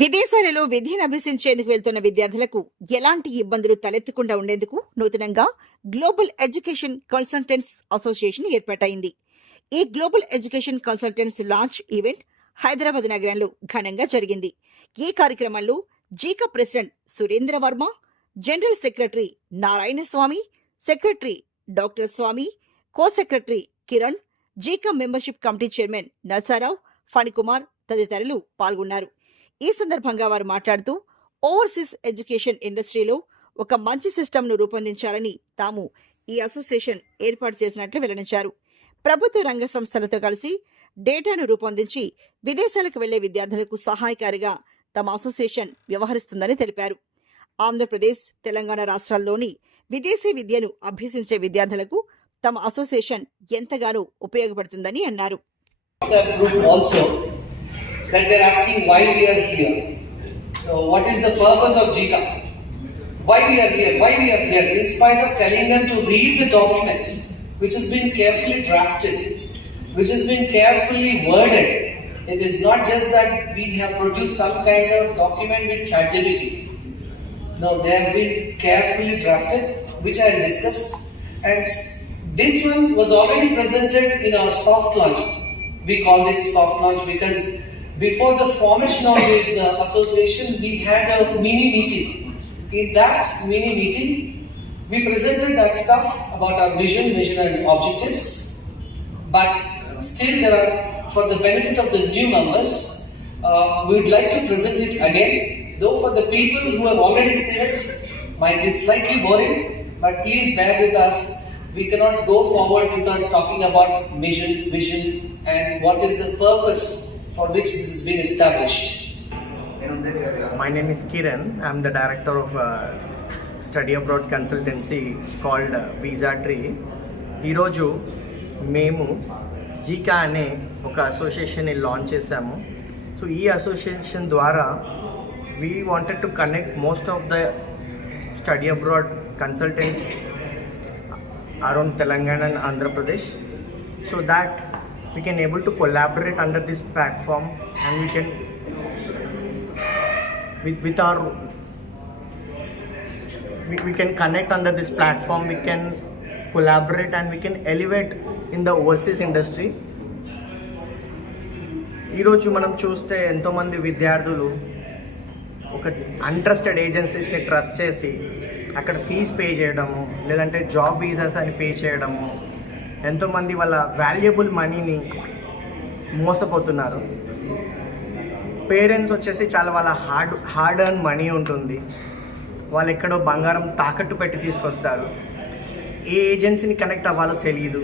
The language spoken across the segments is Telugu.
విదేశాలలో విద్యను అభ్యసించేందుకు వెళ్తున్న విద్యార్థులకు ఎలాంటి ఇబ్బందులు తలెత్తకుండా ఉండేందుకు నూతనంగా గ్లోబల్ ఎడ్యుకేషన్ కన్సల్టెంట్స్ అసోసియేషన్ ఏర్పాటైంది. ఈ global education consultants launch event Hyderabad నగరంలో ఘనంగా జరిగింది. ఈ కార్యక్రమంలో GECA president Surendra Varma, general secretary Narayana Swamy, secretary doctor Swamy, co secretary Kiran, GECA membership committee chairman Narsarao, Phanikumar తదితరులు పాల్గొన్నారు. ఈ సందర్భంగా వారు మాట్లాడుతూ ఓవర్సీస్ ఎడ్యుకేషన్ ఇండస్ట్రీలో ఒక మంచి సిస్టమ్ను రూపొందించాలని తాము ఈ అసోసియేషన్ ఏర్పాటు చేసినట్లు వెల్లడించారు. ప్రభుత్వ రంగ సంస్థలతో కలిసి డేటాను రూపొందించి విదేశాలకు వెళ్లే విద్యార్థులకు సహాయకారిగా తమ అసోసియేషన్ వ్యవహరిస్తుందని తెలిపారు. ఆంధ్రప్రదేశ్, తెలంగాణ రాష్ట్రాల్లోని విదేశీ విద్యను అభ్యసించే విద్యార్థులకు తమ అసోసియేషన్ ఎంతగానో ఉపయోగపడుతుందని అన్నారు. That they're asking why we are here. So what is the purpose of GICA? Why we are here? Why we are here? In spite of telling them to read the document, which has been carefully drafted, which has been carefully worded, it is not just that we have produced some kind of document with ChatGPT. No, they have been carefully drafted, which I will discuss. And this one was already presented in our soft launch. We called it soft launch because before the formation of this association, we had a mini meeting. In that mini meeting, we presented that stuff about our vision and objectives. But still, there are, for the benefit of the new members, we would like to present it again. Though for the people who have already seen it, might be slightly boring, but please bear with us. We cannot go forward without talking about vision, and what is the purpose for which this has been established. My name is Kiran. I am the director of study abroad consultancy called Visa Tree. ఈరోజు మేము జీకా అనే ఒక అసోసియేషన్ని లాంచ్ చేశాము. సో ఈ అసోసియేషన్ ద్వారా we wanted to connect most of the study abroad consultants around Telangana and Andhra Pradesh, so that we can able to collaborate under this platform, and we can with our we can connect under this platform, we can collaborate and we can elevate in the overseas industry. ఈరోజు మనం చూస్తే ఎంతోమంది విద్యార్థులు ఒక అన్ట్రస్టెడ్ ఏజెన్సీస్ని ట్రస్ట్ చేసి అక్కడ ఫీజు పే చేయడము, లేదంటే జాబ్ వీసాస్ అని పే చేయడము, ఎంతోమంది వాళ్ళ వాల్యుబుల్ మనీని మోసపోతున్నారు. పేరెంట్స్ వచ్చేసి చాలా వాళ్ళ హార్డ్ ఎర్న్ మనీ ఉంటుంది, వాళ్ళు ఎక్కడో బంగారం తాకట్టు పెట్టి తీసుకొస్తారు. ఏ ఏజెన్సీని కనెక్ట్ అవ్వాలో తెలియదు,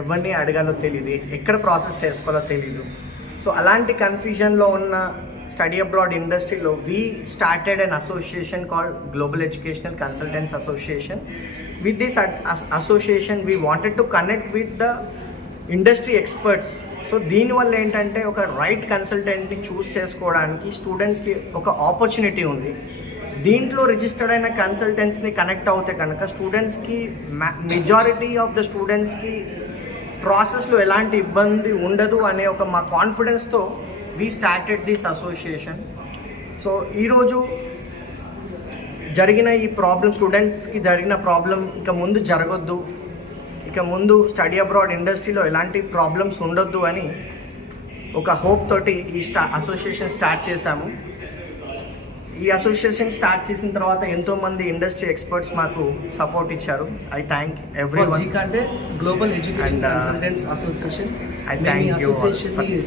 ఎవరిని అడగాలో తెలియదు, ఎక్కడ ప్రాసెస్ చేసుకోవాలో తెలియదు. సో అలాంటి కన్ఫ్యూజన్లో ఉన్న స్టడీ అబ్రాడ్ ఇండస్ట్రీలో we started an association called global educational consultants association. With this association, we wanted to connect with the industry experts. So దీనివల్ల ఏంటంటే ఒక రైట్ కన్సల్టెంట్ని చూస్ చేసుకోవడానికి స్టూడెంట్స్కి ఒక ఆపర్చునిటీ ఉంది. దీంట్లో రిజిస్టర్డ్ అయిన కన్సల్టెంట్స్ని కనెక్ట్ అవుతే కనుక స్టూడెంట్స్కి మెజారిటీ ఆఫ్ ద స్టూడెంట్స్కి ప్రాసెస్లో ఎలాంటి ఇబ్బంది ఉండదు అనే ఒక మా కాన్ఫిడెన్స్తో we started this association. So ఈరోజు జరిగిన ఈ ప్రాబ్లం, స్టూడెంట్స్కి జరిగిన ప్రాబ్లం ఇక ముందు జరగొద్దు, ఇక ముందు స్టడీ అబ్రాడ్ ఇండస్ట్రీలో ఎలాంటి ప్రాబ్లమ్స్ ఉండొద్దు అని ఒక హోప్ తోటి ఈ అసోసియేషన్ స్టార్ట్ చేశాము. ఈ అసోసియేషన్ స్టార్ట్ చేసిన తర్వాత ఎంతోమంది ఇండస్ట్రీ ఎక్స్పర్ట్స్ మాకు సపోర్ట్ ఇచ్చారు. I thank everyone. జీకా అంటే గ్లోబల్ ఎడ్యుకేషన్ కన్సల్టెంట్స్ అసోసియేషన్. ఈ అసోసియేషన్ని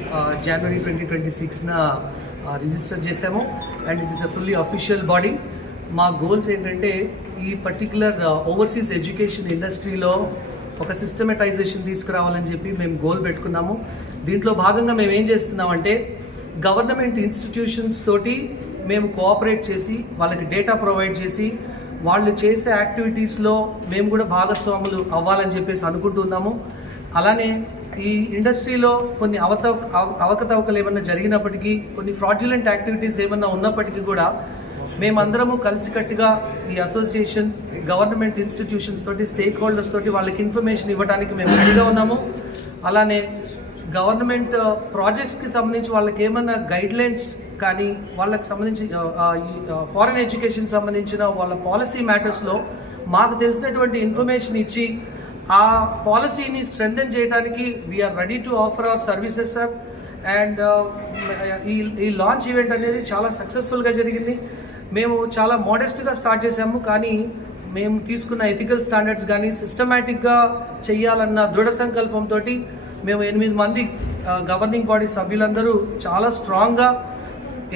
జనవరి 2026న రిజిస్టర్ చేసాము, and it is a fully official body. మా గోల్స్ ఏంటంటే ఈ పర్టిక్యులర్ ఓవర్సీస్ ఎడ్యుకేషన్ ఇండస్ట్రీలో ఒక సిస్టమటైజేషన్ తీసుకురావాలని చెప్పి మేము గోల్ పెట్టుకున్నాము. దీంట్లో భాగంగా మేము ఏం చేస్తున్నామంటే గవర్నమెంట్ ఇన్స్టిట్యూషన్స్ తోటి మేము కోఆపరేట్ చేసి వాళ్ళకి డేటా ప్రొవైడ్ చేసి వాళ్ళు చేసే యాక్టివిటీస్లో మేము కూడా భాగస్వాములు అవ్వాలని చెప్పేసి అనుకుంటున్నాము. అలానే ఈ ఇండస్ట్రీలో కొన్ని అవకతవకలు ఏమన్నా జరిగినప్పటికీ, కొన్ని ఫ్రాడ్యులెంట్ యాక్టివిటీస్ ఏమన్నా ఉన్నప్పటికీ కూడా మేమందరము కలిసికట్టుగా ఈ అసోసియేషన్ గవర్నమెంట్ ఇన్స్టిట్యూషన్స్ తోటి, స్టేక్ హోల్డర్స్ తోటి వాళ్ళకి ఇన్ఫర్మేషన్ ఇవ్వడానికి మేము రెడీగా ఉన్నాము. అలానే గవర్నమెంట్ ప్రాజెక్ట్స్కి సంబంధించి వాళ్ళకి ఏమన్నా గైడ్లైన్స్ కానీ వాళ్ళకి సంబంధించి ఫారెన్ ఎడ్యుకేషన్ సంబంధించిన వాళ్ళ పాలసీ మ్యాటర్స్లో మాకు తెలిసినటువంటి ఇన్ఫర్మేషన్ ఇచ్చి ఆ పాలసీని స్ట్రెంథెన్ చేయడానికి we are ready to offer our services sir. And ఈ లాంచ్ ఈవెంట్ అనేది చాలా సక్సెస్ఫుల్గా జరిగింది. మేము చాలా మోడెస్ట్గా స్టార్ట్ చేసాము, కానీ మేము తీసుకున్న ఎథికల్ స్టాండర్డ్స్ కానీ సిస్టమేటిక్గా చెయ్యాలన్న దృఢ సంకల్పంతో మేము 8 మంది గవర్నింగ్ బాడీ సభ్యులందరూ చాలా స్ట్రాంగ్గా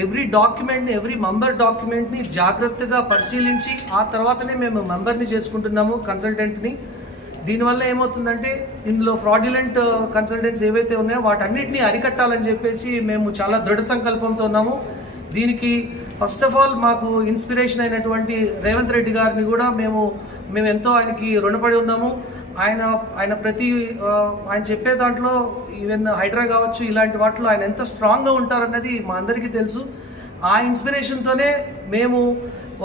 ఎవ్రీ మెంబర్ డాక్యుమెంట్ని జాగ్రత్తగా పరిశీలించి ఆ తర్వాతనే మేము మెంబర్ని చేసుకుంటున్నాము, కన్సల్టెంట్ని. దీనివల్ల ఏమవుతుందంటే ఇందులో ఫ్రాడ్యులెంట్ కన్సల్టెంట్స్ ఏవైతే ఉన్నాయో వాటన్నిటిని అరికట్టాలని చెప్పేసి మేము చాలా దృఢ సంకల్పంతో ఉన్నాము. దీనికి ఫస్ట్ ఆఫ్ ఆల్ మాకు ఇన్స్పిరేషన్ అయినటువంటి రేవంత్ రెడ్డి గారిని కూడా మేము ఎంతో ఆయనకి రుణపడి ఉన్నాము. ఆయన ప్రతి ఆయన చెప్పే దాంట్లో ఈవెన్ హైడ్రా కావచ్చు ఇలాంటి వాటిలో ఆయన ఎంత స్ట్రాంగ్గా ఉంటారన్నది మా అందరికీ తెలుసు. ఆ ఇన్స్పిరేషన్తోనే మేము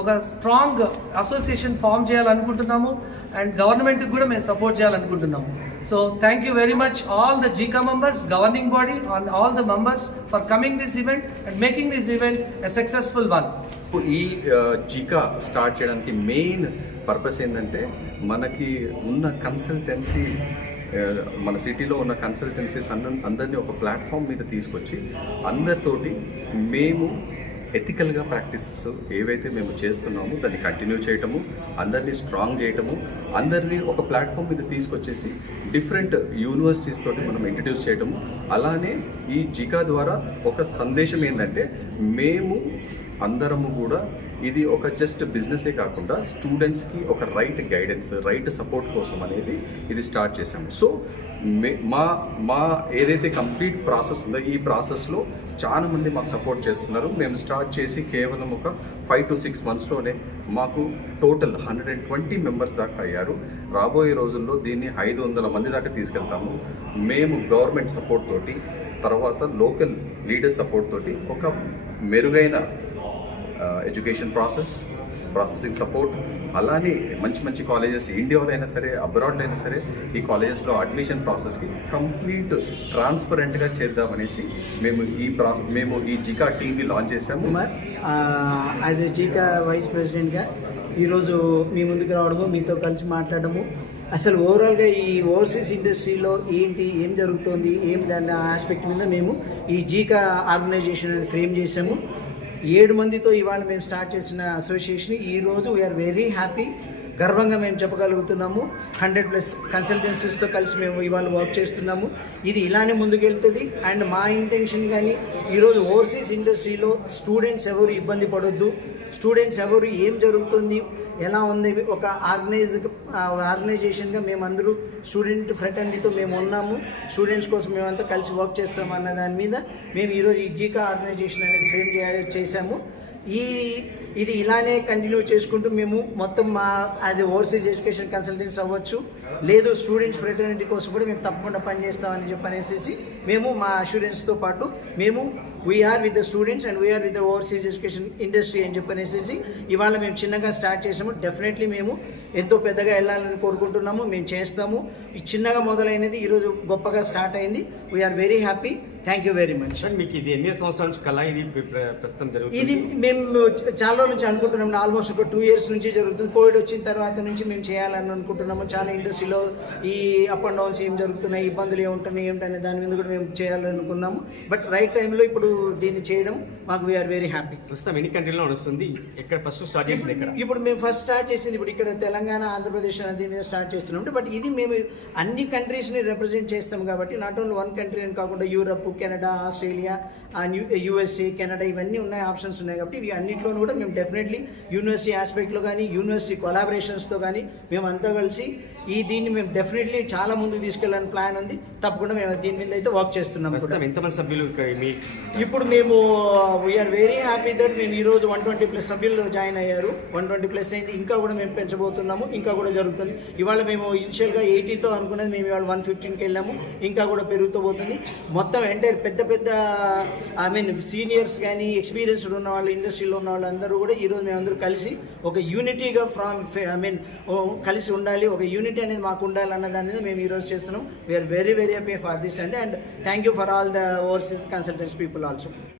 ఒక స్ట్రాంగ్ అసోసియేషన్ ఫామ్ చేయాలనుకుంటున్నాము అండ్ గవర్నమెంట్కి కూడా మేము సపోర్ట్ చేయాలనుకుంటున్నాము. So thank you very much all the జీకా members, governing body and all the members for coming this event and making this event a successful one. ఈ జీకా స్టార్ట్ చేయడానికి మెయిన్ పర్పస్ ఏంటంటే మనకి ఉన్న కన్సల్టెన్సీ, మన సిటీలో ఉన్న కన్సల్టెన్సీస్ అందరినీ ఒక ప్లాట్ఫామ్ మీద తీసుకొచ్చి అందరితోటి మేము ఎథికల్గా ప్రాక్టీసెస్ ఏవైతే మేము చేస్తున్నామో దాన్ని కంటిన్యూ చేయటము, అందరినీ స్ట్రాంగ్ చేయటము, అందరినీ ఒక ప్లాట్ఫామ్ మీద తీసుకొచ్చేసి డిఫరెంట్ యూనివర్సిటీస్ తోటి మనం ఇంట్రడ్యూస్ చేయటము. అలానే ఈ జికా ద్వారా ఒక సందేశం ఏంటంటే మేము అందరము కూడా ఇది ఒక జస్ట్ బిజినెసే కాకుండా స్టూడెంట్స్కి ఒక రైట్ గైడెన్స్, రైట్ సపోర్ట్ కోసం అనేది ఇది స్టార్ట్ చేసాము. సో మా ఏదైతే కంప్లీట్ ప్రాసెస్ ఉందో ఈ ప్రాసెస్లో చాలా మంది మాకు సపోర్ట్ చేస్తున్నారు. మేము స్టార్ట్ చేసి కేవలం ఒక 5 to 6 monthsలోనే మాకు టోటల్ 120 మెంబర్స్ దాకా అయ్యారు. రాబోయే రోజుల్లో దీన్ని 500 మంది దాకా తీసుకెళ్తాము. మేము గవర్నమెంట్ సపోర్ట్ తోటి, తర్వాత లోకల్ లీడర్స్ సపోర్ట్ తోటి ఒక మెరుగైన ఎడ్యుకేషన్ ప్రాసెసింగ్ సపోర్ట్, అలానే మంచి కాలేజెస్ ఇండియాలో అయినా సరే అబ్రాడ్లో అయినా సరే ఈ కాలేజెస్లో అడ్మిషన్ ప్రాసెస్కి కంప్లీట్ ట్రాన్స్పరెంట్గా చేద్దామనేసి మేము ఈ జికా టీమ్ని లాంచ్ చేశాము. యాజ్ ఎ జికా వైస్ ప్రెసిడెంట్గా ఈరోజు మీ ముందుకు రావడము, మీతో కలిసి మాట్లాడము, అసలు ఓవరాల్గా ఈ ఓవర్సీస్ ఇండస్ట్రీలో ఏం జరుగుతోంది అన్న ఆస్పెక్ట్ మీద మేము ఈ జీకా ఆర్గనైజేషన్ అనేది ఫ్రేమ్ చేసాము. 7 మందితో ఇవాళ మేము స్టార్ట్ చేసిన అసోసియేషన్ ఈరోజు వీఆర్ వెరీ హ్యాపీ, గర్వంగా మేము చెప్పగలుగుతున్నాము. 100+ కన్సల్టెన్సీస్తో కలిసి మేము ఇవాళ వర్క్ చేస్తున్నాము. ఇది ఇలానే ముందుకెళ్తుంది. అండ్ మా ఇంటెన్షన్ కానీ ఈరోజు ఓవర్సీస్ ఇండస్ట్రీలో స్టూడెంట్స్ ఎవరు ఇబ్బంది పడొద్దు, స్టూడెంట్స్ ఎవరు ఏం జరుగుతుంది ఎలా ఉంది, ఒక ఆర్గనైజేషన్గా మేమందరూ స్టూడెంట్ ఫ్రెటర్నిటీతో మేము ఉన్నాము, స్టూడెంట్స్ కోసం మేమంతా కలిసి వర్క్ చేస్తాము అన్న దాని మీద మేము ఈరోజు ఈ జీకా ఆర్గనైజేషన్ అనేది ఫ్రేమ్ చేశాము. ఇది ఇలానే కంటిన్యూ చేసుకుంటూ మేము మొత్తం మా as a overseas education consultants అవ్వచ్చు, లేదు స్టూడెంట్స్ ఫ్రెటర్నిటీ కోసం కూడా మేము తప్పకుండా పనిచేస్తామని చెప్పనేసి మేము మా అష్యూరెన్స్తో పాటు మేము we are with the students and we are with the overseas education industry అని చెప్పనేసి ఇవాళ మేము చిన్నగా స్టార్ట్ చేసాము. డెఫినెట్లీ మేము ఎంతో పెద్దగా వెళ్ళాలని కోరుకుంటున్నాము, మేము చేస్తాము. ఈ చిన్నగా మొదలైనది ఈరోజు గొప్పగా స్టార్ట్ అయింది. We are very happy. Thank you very much. మీకు ఇది ఎన్ని సంవత్సరాల నుంచి కళ ఇది ప్రస్తుతం జరుగుతుంది? ఇది మేము చాలా రోజుల నుంచి అనుకుంటున్నాం, ఆల్మోస్ట్ ఒక 2 years నుంచి జరుగుతుంది. కోవిడ్ వచ్చిన తర్వాత నుంచి మేము చేయాలని అనుకుంటున్నాము. చాలా ఇండస్ట్రీలో ఈ అప్ అండ్ డౌన్స్ ఏం జరుగుతున్నాయి, ఇబ్బందులు ఏముంటున్నాయి ఏమిటనే దాని మీద కూడా మేము చేయాలనుకున్నాము. బట్ రైట్ టైంలో ఇప్పుడు దీన్ని చేయడం మాకు వీఆర్ వెరీ హ్యాపీ. ప్రస్తుతం ఎన్ని కంట్రీలో నడుస్తుంది? ఎక్కడ ఫస్ట్ స్టార్ట్ చేసింది? ఇప్పుడు మేము ఫస్ట్ స్టార్ట్ చేసింది ఇప్పుడు ఇక్కడ తెలంగాణ, ఆంధ్రప్రదేశ్ దీని మీద స్టార్ట్ చేస్తున్నాం. బట్ ఇది మేము అన్ని కంట్రీస్ని రిప్రజెంట్ చేస్తాం కాబట్టి నాట్ ఓన్లీ 1 country అని కాకుండా Europe, Canada, Australia, USA, Canada ఇవన్నీ ఉన్నాయి, ఆప్షన్స్ ఉన్నాయి. కాబట్టి ఇవి అన్నింటిలోనూ కూడా మేము డెఫినెట్లీ యూనివర్సిటీ ఆస్పెక్ట్లో కానీ యూనివర్సిటీ కొలాబరేషన్స్తో కానీ మేము అంతా కలిసి దీన్ని మేము డెఫినెట్లీ చాలా ముందుకు తీసుకెళ్ళాలని ప్లాన్ ఉంది. తప్పకుండా మేము దీని మీద అయితే వర్క్ చేస్తున్నాం. ఎంతమంది సభ్యులు? ఇప్పుడు మేము వీఆర్ వెరీ హ్యాపీ దట్ మేము ఈరోజు 120+ సభ్యులు జాయిన్ అయ్యారు. 120+ అయింది. ఇంకా కూడా మేము పెంచబోతున్నాము, ఇంకా కూడా జరుగుతుంది. ఇవాళ మేము ఇనిషియల్గా 80తో అనుకున్నది, మేము ఇవాళ 115కి వెళ్ళాము, ఇంకా కూడా పెరుగుతూ పోతుంది. మొత్తం ఎంటైర్ పెద్ద సీనియర్స్ కానీ ఎక్స్పీరియన్స్డ్ ఉన్న వాళ్ళు, ఇండస్ట్రీలో ఉన్న వాళ్ళు అందరూ కూడా ఈరోజు మేమందరూ కలిసి ఒక యూనిటీగా కలిసి ఉండాలి, ఒక యూనిటీ అనేది మాకు ఉండాలన్న దాని మీద మేము ఈరోజు చేస్తున్నాం. We are very very happy for this and thank you for all the overseas consultants people also.